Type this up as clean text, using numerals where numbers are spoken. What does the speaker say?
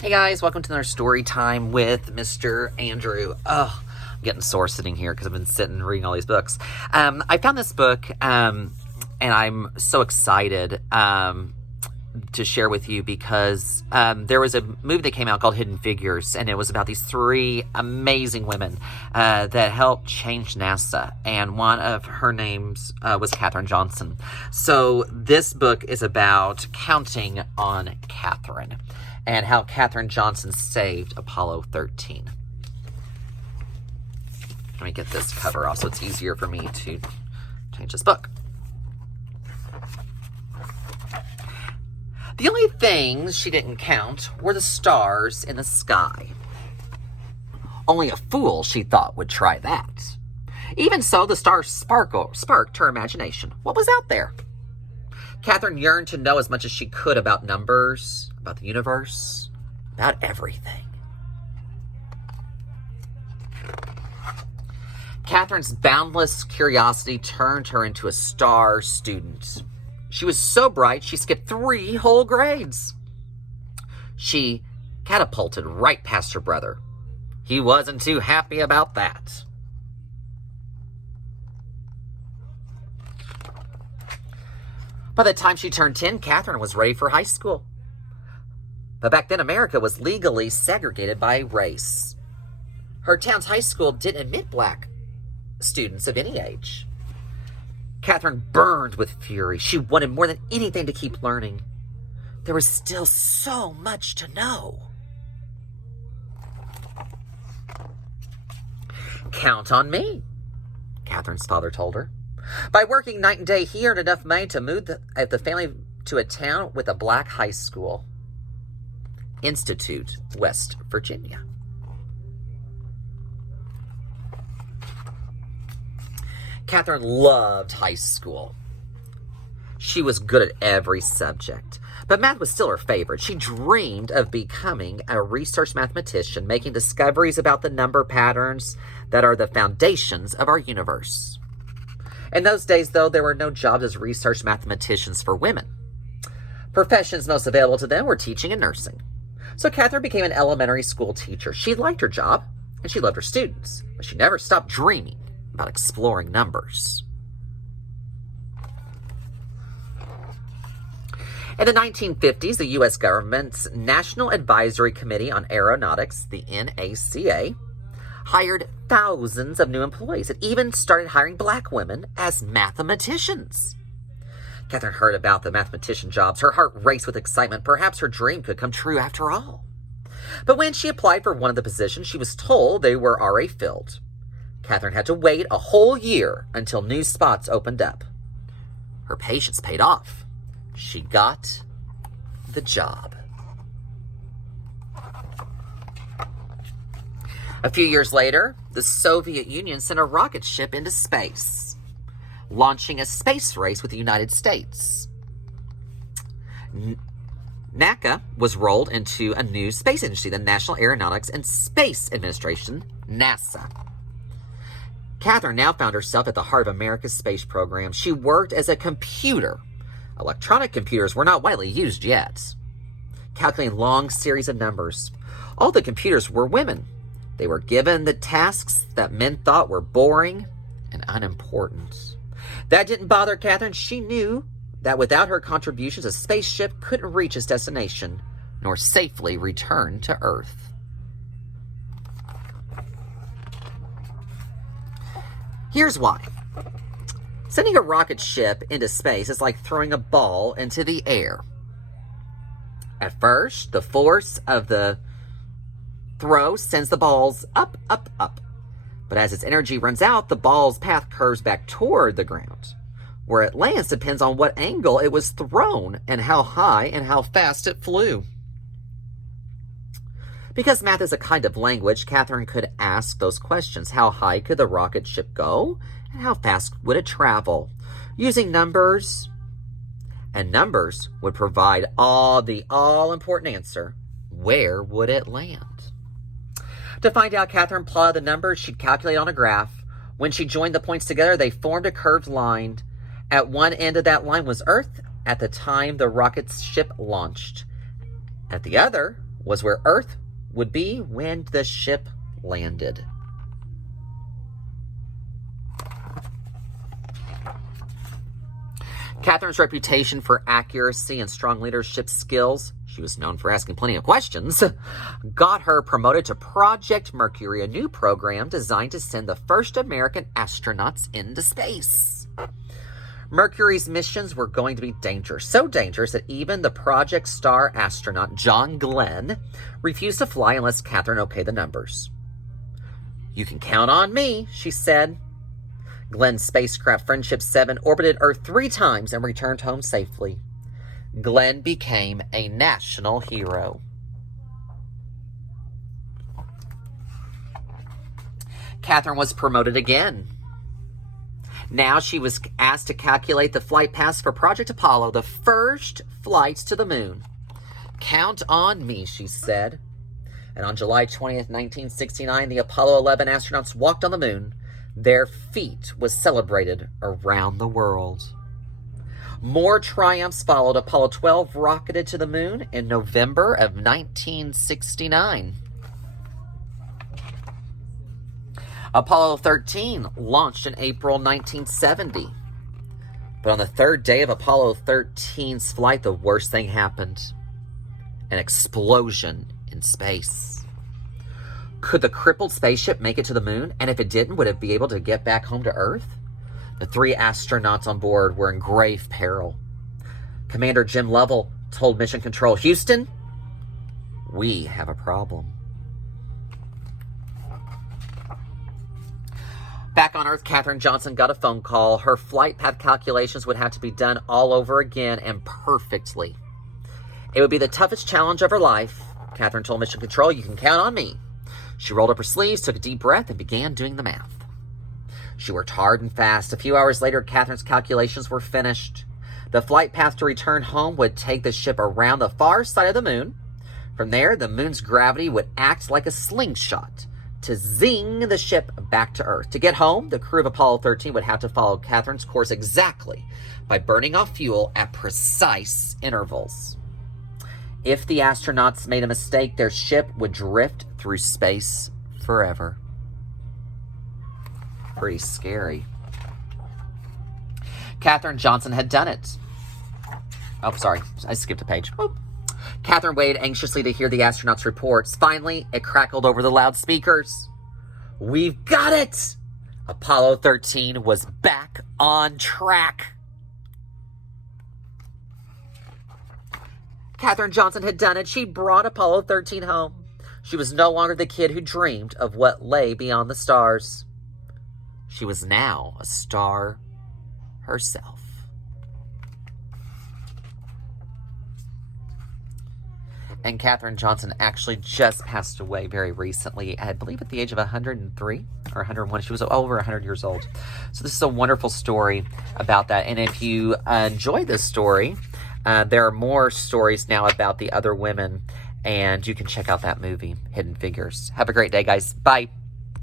Hey guys, welcome to another story time with Mr. Andrew. Oh, I'm getting sore sitting here because I've been sitting reading all these books. I found this book and I'm so excited to share with you because there was a movie that came out called Hidden Figures, and it was about these three amazing women that helped change NASA, and one of her names was Katherine Johnson. So this book is about counting on Katherine and how Katherine Johnson saved Apollo 13. Let me get this cover off so it's easier for me to change this book. The only things she didn't count were the stars in the sky. Only a fool, she thought, would try that. Even so, the stars sparked her imagination. What was out there? Katherine yearned to know as much as she could about numbers, about the universe, about everything. Katherine's boundless curiosity turned her into a star student. She was so bright, she skipped 3 whole grades. She catapulted right past her brother. He wasn't too happy about that. By the time she turned 10, Katherine was ready for high school. But back then, America was legally segregated by race. Her town's high school didn't admit black students of any age. Katherine burned with fury. She wanted more than anything to keep learning. There was still so much to know. Count on me, Katherine's father told her. By working night and day, he earned enough money to move the family to a town with a black high school. Institute, West Virginia. Katherine loved high school. She was good at every subject, but math was still her favorite. She dreamed of becoming a research mathematician, making discoveries about the number patterns that are the foundations of our universe. In those days, though, there were no jobs as research mathematicians for women. Professions most available to them were teaching and nursing. So Katherine became an elementary school teacher. She liked her job, and she loved her students, but she never stopped dreaming about exploring numbers. In the 1950s, the U.S. government's National Advisory Committee on Aeronautics, the NACA, hired thousands of new employees. It even started hiring black women as mathematicians. Katherine heard about the mathematician jobs. Her heart raced with excitement. Perhaps her dream could come true after all. But when she applied for one of the positions, she was told they were already filled. Katherine had to wait a whole year until new spots opened up. Her patience paid off. She got the job. A few years later, the Soviet Union sent a rocket ship into space, launching a space race with the United States. NACA was rolled into a new space agency, the National Aeronautics and Space Administration, NASA. Katherine now found herself at the heart of America's space program. She worked as a computer. Electronic computers were not widely used yet, calculating long series of numbers. All the computers were women. They were given the tasks that men thought were boring and unimportant. That didn't bother Katherine. She knew that without her contributions, a spaceship couldn't reach its destination nor safely return to Earth. Here's why. Sending a rocket ship into space is like throwing a ball into the air. At first, the force of the throw sends the balls up, up, up. But as its energy runs out, the ball's path curves back toward the ground. Where it lands depends on what angle it was thrown and how high and how fast it flew. Because math is a kind of language, Katherine could ask those questions. How high could the rocket ship go? And how fast would it travel? Using numbers. And numbers would provide the all-important answer. Where would it land? To find out, Katherine plotted the numbers she'd calculate on a graph. When she joined the points together, they formed a curved line. At one end of that line was Earth at the time the rocket ship launched. At the other was where Earth would be when the ship landed. Katherine's reputation for accuracy and strong leadership skills, she was known for asking plenty of questions, got her promoted to Project Mercury, a new program designed to send the first American astronauts into space. Mercury's missions were going to be dangerous, so dangerous that even the Project Star astronaut John Glenn refused to fly unless Katherine okayed the numbers. "You can count on me," she said. Glenn's spacecraft Friendship 7 orbited Earth 3 times and returned home safely. Glenn became a national hero. Katherine was promoted again. Now she was asked to calculate the flight paths for Project Apollo, the first flights to the moon. "Count on me," she said. And on July 20th, 1969, the Apollo 11 astronauts walked on the moon. Their feat was celebrated around the world. More triumphs followed. Apollo 12 rocketed to the moon in November of 1969. Apollo 13 launched in April 1970. But on the third day of Apollo 13's flight, the worst thing happened. An explosion in space. Could the crippled spaceship make it to the moon? And if it didn't, would it be able to get back home to Earth? The 3 astronauts on board were in grave peril. Commander Jim Lovell told Mission Control, "Houston, we have a problem." Back on Earth, Katherine Johnson got a phone call. Her flight path calculations would have to be done all over again and perfectly. It would be the toughest challenge of her life. Katherine told Mission Control, "You can count on me." She rolled up her sleeves, took a deep breath, and began doing the math. She worked hard and fast. A few hours later, Katherine's calculations were finished. The flight path to return home would take the ship around the far side of the moon. From there, the moon's gravity would act like a slingshot to zing the ship back to Earth. To get home, the crew of Apollo 13 would have to follow Katherine's course exactly by burning off fuel at precise intervals. If the astronauts made a mistake, their ship would drift through space forever. Pretty scary. Katherine Johnson had done it. Oh, sorry. I skipped a page. Whoop. Katherine waited anxiously to hear the astronauts' reports. Finally, it crackled over the loudspeakers. "We've got it! Apollo 13 was back on track." Katherine Johnson had done it. She brought Apollo 13 home. She was no longer the kid who dreamed of what lay beyond the stars. She was now a star herself. And Katherine Johnson actually just passed away very recently, I believe at the age of 103 or 101. She was over 100 years old. So this is a wonderful story about that. And if you enjoy this story, there are more stories now about the other women, and you can check out that movie, Hidden Figures. Have a great day, guys. Bye.